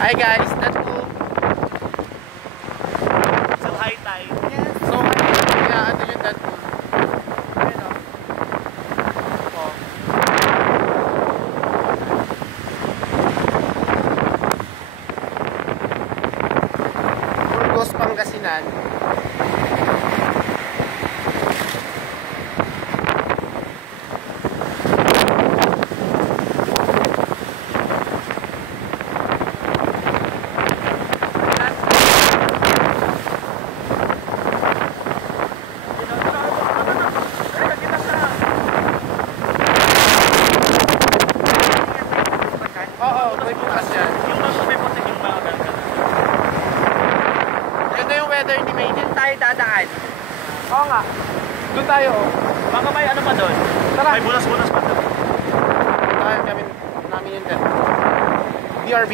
Hi guys, that's cool. So high tide. Yes. So, kaya ano yung that cool? Pero, Oh. Burgos, Pangasinan. Oo, may bukas yan. Yung mga may putik yung mga ganun. Ganda yung weather ni May. dito tayo dadaan. Oo nga. Doon tayo, oh. Baka may ano pa doon? Tara. May bulas-bulas pa doon. Kaya kami namin yun dyan. BRB.